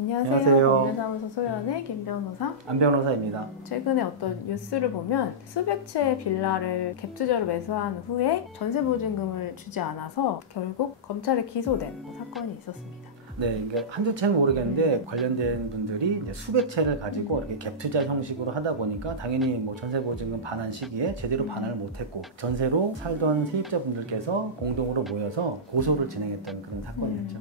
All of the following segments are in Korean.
안녕하세요. 안녕하세요. 법률사무소 소연의 김 변호사. 안 변호사입니다. 최근에 어떤 뉴스를 보면 수백 채의 빌라를 갭투자로 매수한 후에 전세보증금을 주지 않아서 결국 검찰에 기소된 사건이 있었습니다. 네, 그러니까 한두 채는 모르겠는데 관련된 분들이 이제 수백 채를 가지고 이렇게 갭투자 형식으로 하다 보니까 당연히 뭐 전세보증금 반환 시기에 제대로 반환을 못했고 전세로 살던 세입자분들께서 공동으로 모여서 고소를 진행했던 그런 사건이었죠.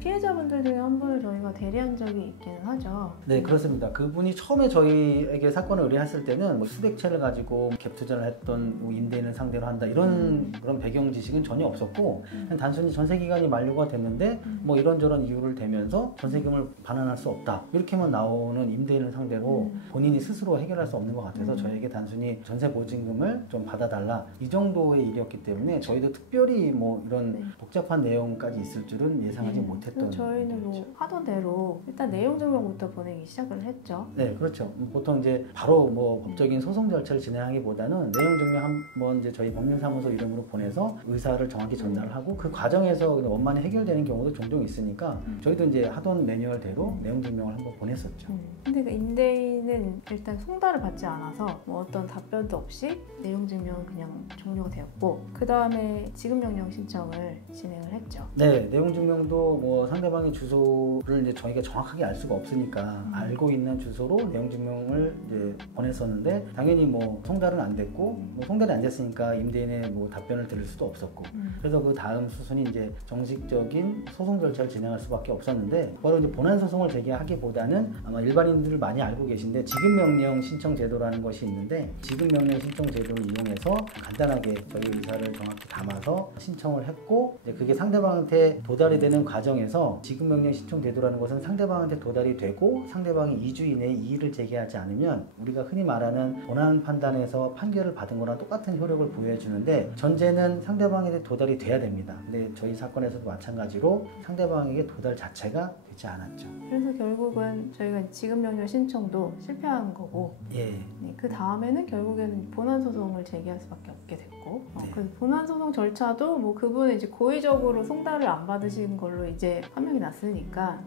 피해자분들 중에 한 분을 저희가 대리한 적이 있기는 하죠. 네, 그렇습니다. 그분이 처음에 저희에게 사건을 의뢰했을 때는 뭐 수백 채를 가지고 갭 투자를 했던 임대인을 상대로 한다 이런 그런 배경 지식은 전혀 없었고 그냥 단순히 전세 기간이 만료가 됐는데 뭐 이런저런 이유를 대면서 전세금을 반환할 수 없다 이렇게만 나오는 임대인을 상대로 본인이 스스로 해결할 수 없는 것 같아서 저희에게 단순히 전세 보증금을 좀 받아달라 이 정도의 일이었기 때문에 저희도 특별히 뭐 이런 복잡한 내용까지 있을 줄은 예상하지 못했던. 저희는 뭐 하던 대로 일단 내용 증명부터 보내기 시작을 했죠. 네, 그렇죠. 보통 이제 바로 뭐 법적인 소송 절차를 진행하기보다는 내용 증명 한번 이제 저희 법률사무소 이름으로 보내서 의사를 정확히 전달을 하고 그 과정에서 원만히 해결되는 경우도 종종 있으니까 저희도 이제 하던 매뉴얼대로 내용 증명을 한번 보냈었죠. 근데 그 임대인은 일단 송달을 받지 않아서 뭐 어떤 답변도 없이 내용 증명은 그냥 종료가 되었고 그 다음에 지급명령 신청을 진행을 했죠. 네, 내용 증명도 뭐 상대방의 주소를 이제 저희가 정확하게 알 수가 없으니까 알고 있는 주소로 내용 증명을 이제 보냈었는데 당연히 뭐 송달은 안 됐고 뭐 송달이 안 됐으니까 임대인의 뭐 답변을 들을 수도 없었고 그래서 그 다음 수순이 이제 정식적인 소송 절차를 진행할 수밖에 없었는데 바로 이제 본안 소송을 제기하기보다는 아마 일반인들 많이 알고 계신데 지급명령 신청 제도라는 것이 있는데 지급명령 신청 제도를 이용해서 간단하게 저희 의사를 정확히 담아서 신청을 했고 이제 그게 상대방한테 도달이 되는 과정에서 지급명령 신청 제도라는 것은 상대방한테 도달이 되고 상대방이 2주 이내에 이의를 제기하지 않으면 우리가 흔히 말하는 본안 판단에서 판결을 받은 거랑 똑같은 효력을 부여해 주는데 전제는 상대방에게 도달이 돼야 됩니다. 근데 저희 사건에서도 마찬가지로 상대방에게 도달 자체가 되지 않았죠. 그래서 결국은 저희가 지급명령 신청도 실패한 거고 예. 그 다음에는 결국에는 본안소송을 제기할 수밖에 없게 됐고 네. 그 본안소송 절차도 뭐 그분은 이제 고의적으로 송달을 안 받으신 걸로 이제 판명이 났으니까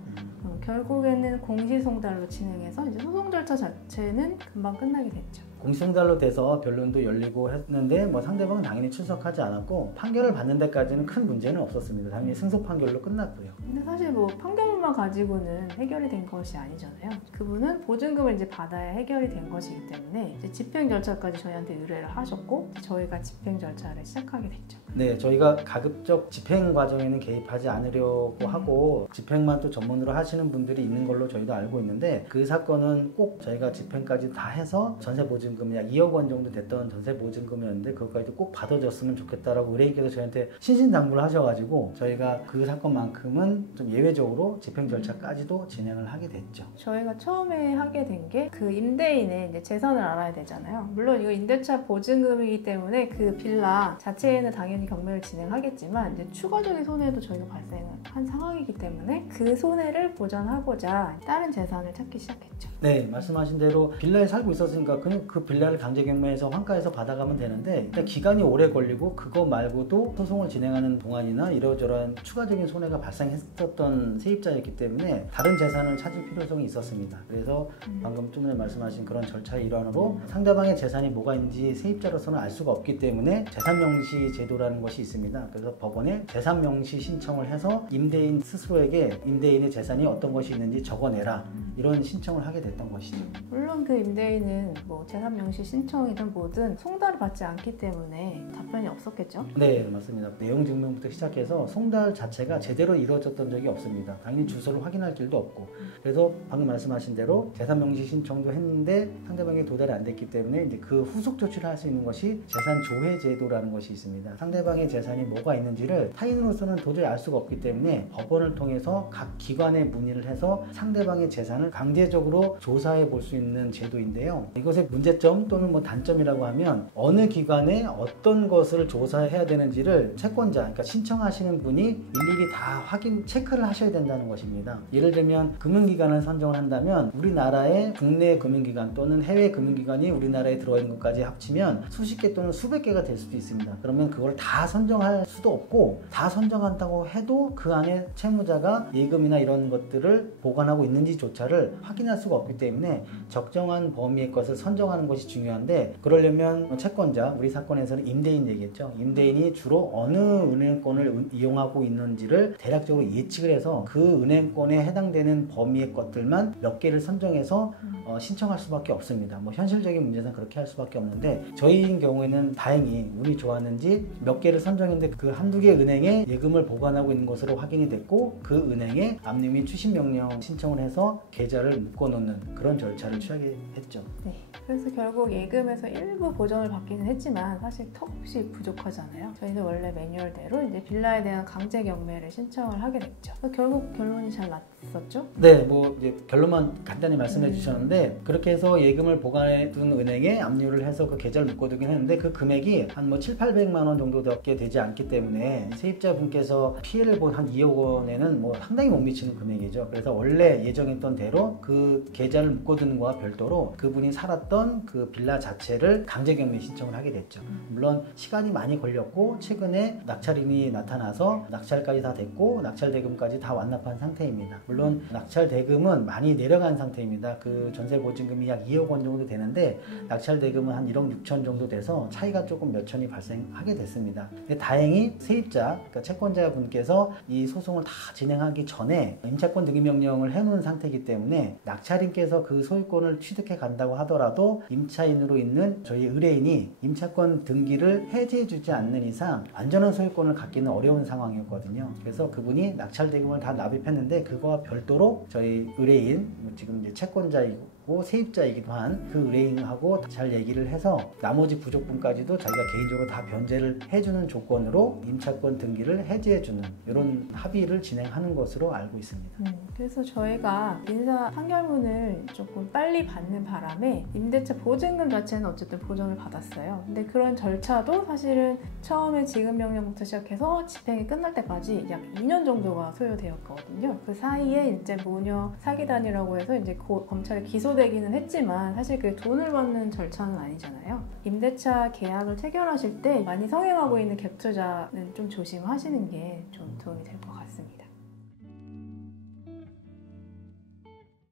결국에는 공시송달로 진행해서 이제 소송 절차 자체는 금방 끝나게 됐죠. 공시송달로 돼서 변론도 열리고 했는데 뭐 상대방은 당연히 출석하지 않았고 판결을 받는 데까지는 큰 문제는 없었습니다. 당연히 승소 판결로 끝났고요. 근데 사실 뭐 판결만 가지고는 해결이 된 것이 아니잖아요. 그분은 보증금을 이제 받아야 해결이 된 것이기 때문에 이제 집행 절차까지 저희한테 의뢰를 하셨고 저희가 집행 절차를 시작하게 됐죠. 네, 저희가 가급적 집행 과정에는 개입하지 않으려고 하고 집행만 또 전문으로 하시는 분들이 있는 걸로 저희도 알고 있는데 그 사건은 꼭 저희가 집행까지 다 해서 전세보증금이 약 2억 원 정도 됐던 전세보증금이었는데 그것까지도 꼭 받아줬으면 좋겠다라고 의뢰인께서 저희한테 신신당부를 하셔가지고 저희가 그 사건만큼은 좀 예외적으로 집행 절차까지도 진행을 하게 됐죠. 저희가 처음에 하게 된 게 그 임대인의 이제 재산을 알아야 되잖아요. 물론 이거 임대차 보증금이기 때문에 그 빌라 자체에는 당연히 경매를 진행하겠지만 이제 추가적인 손해도 저희가 발생한 상황이기 때문에 그 손해를 보전하고자 다른 재산을 찾기 시작했죠. 네, 말씀하신 대로 빌라에 살고 있었으니까 그냥 그 빌라를 강제 경매해서 환가해서 받아가면 되는데 일단 기간이 오래 걸리고 그거 말고도 소송을 진행하는 동안이나 이러저러한 추가적인 손해가 발생했었던 세입자였기 때문에 다른 재산을 찾을 필요성이 있었습니다. 그래서 방금 좀 전에 말씀하신 그런 절차의 일환으로 상대방의 재산이 뭐가 있는지 세입자로서는 알 수가 없기 때문에 재산명시 제도라는 것이 있습니다. 그래서 법원에 재산명시 신청을 해서 임대인 스스로에게 임대인의 재산이 어떤 것이 있는지 적어내라 이런 신청을 하게 됐던 것이죠. 물론 그 임대인은 뭐 재산명시 신청이든 뭐든 송달을 받지 않기 때문에 답변이 없었겠죠? 네, 맞습니다. 내용 증명부터 시작해서 송달 자체가 제대로 이루어졌던 적이 없습니다. 당연히 주소를 확인할 길도 없고 그래서 방금 말씀하신 대로 재산명시 신청도 했는데 상대방이 도달이 안 됐기 때문에 이제 그 후속 조치를 할 수 있는 것이 재산조회 제도라는 것이 있습니다. 상대방의 재산이 뭐가 있는지를 타인으로서는 도저히 알 수가 없기 때문에 법원을 통해서 각 기관에 문의를 해서 상대방의 재산을 강제적으로 조사해 볼 수 있는 제도인데요. 이것의 문제 문제점 또는 뭐 단점이라고 하면 어느 기관에 어떤 것을 조사해야 되는지를 채권자, 그러니까 신청하시는 분이 일일이 다 체크를 하셔야 된다는 것입니다. 예를 들면 금융기관을 선정을 한다면 우리나라의 국내 금융기관 또는 해외 금융기관이 우리나라에 들어와 있는 것까지 합치면 수십 개 또는 수백 개가 될 수도 있습니다. 그러면 그걸 다 선정할 수도 없고, 다 선정한다고 해도 그 안에 채무자가 예금이나 이런 것들을 보관하고 있는지조차를 확인할 수가 없기 때문에 적정한 범위의 것을 선정하는 것이 중요한데, 그러려면 채권자, 우리 사건에서는 임대인 얘기했죠. 임대인이 주로 어느 은행권을 이용하고 있는지를 대략적으로 예측을 해서 그 은행권에 해당되는 범위의 것들만 몇 개를 선정해서 신청할 수밖에 없습니다. 뭐 현실적인 문제상 그렇게 할 수밖에 없는데, 저희인 경우에는 다행히 운이 좋았는지 몇 개를 선정했는데 그 한두 개 은행에 예금을 보관하고 있는 것으로 확인이 됐고, 그 은행에 압류 및 추심 명령 신청을 해서 계좌를 묶어놓는 그런 절차를 취하게 했죠. 네. 그래서 결국 예금에서 일부 보전을 받기는 했지만 사실 턱없이 부족하잖아요. 저희는 원래 매뉴얼대로 이제 빌라에 대한 강제 경매를 신청을 하게 됐죠. 결국 결론이 잘 났었죠? 네, 뭐 이제 결론만 간단히 말씀해 주셨는데, 그렇게 해서 예금을 보관해둔 은행에 압류를 해서 그 계좌를 묶어두긴 했는데, 그 금액이 한 뭐 700~800만 원 정도밖에 되지 않기 때문에 세입자분께서 피해를 본 한 2억 원에는 뭐 상당히 못 미치는 금액이죠. 그래서 원래 예정했던 대로 그 계좌를 묶어두는 거와 별도로 그분이 살았던 그 빌라 자체를 강제 경매 신청을 하게 됐죠. 물론 시간이 많이 걸렸고 최근에 낙찰인이 나타나서 낙찰까지 다 됐고 낙찰 대금까지 다 완납한 상태입니다. 물론 낙찰 대금은 많이 내려간 상태입니다. 그 전세 보증금이 약 2억 원 정도 되는데 낙찰 대금은 한 1억 6천 정도 돼서 차이가 조금 몇 천이 발생하게 됐습니다. 근데 다행히 세입자, 그러니까 채권자분께서 이 소송을 다 진행하기 전에 임차권 등기 명령을 해놓은 상태이기 때문에 낙찰인께서 그 소유권을 취득해 간다고 하더라도 임차인으로 있는 저희 의뢰인이 임차권 등기를 해지해주지 않는 이상 완전한 소유권을 갖기는 어려운 상황이었거든요. 그래서 그분이 낙찰 대금을 다 납입했는데 그거와 별도로 저희 의뢰인, 지금 이제 채권자이고 세입자이기도 한 그 의뢰인하고 잘 얘기를 해서 나머지 부족분까지도 자기가 개인적으로 다 변제를 해주는 조건으로 임차권 등기를 해지해주는 이런 합의를 진행하는 것으로 알고 있습니다. 그래서 저희가 민사 판결문을 조금 빨리 받는 바람에 임대차 보증금 자체는 어쨌든 보전을 받았어요. 근데 그런 절차도 사실은 처음에 지급명령부터 시작해서 집행이 끝날 때까지 약 2년 정도가 소요되었거든요. 그 사이에 이제 모녀 사기단이라고 해서 이제 검찰에 기소되기는 했지만 사실 그 돈을 받는 절차는 아니잖아요. 임대차 계약을 체결하실 때 많이 성행하고 있는 갭 투자는 좀 조심하시는 게 좀 도움이 될 것 같아요.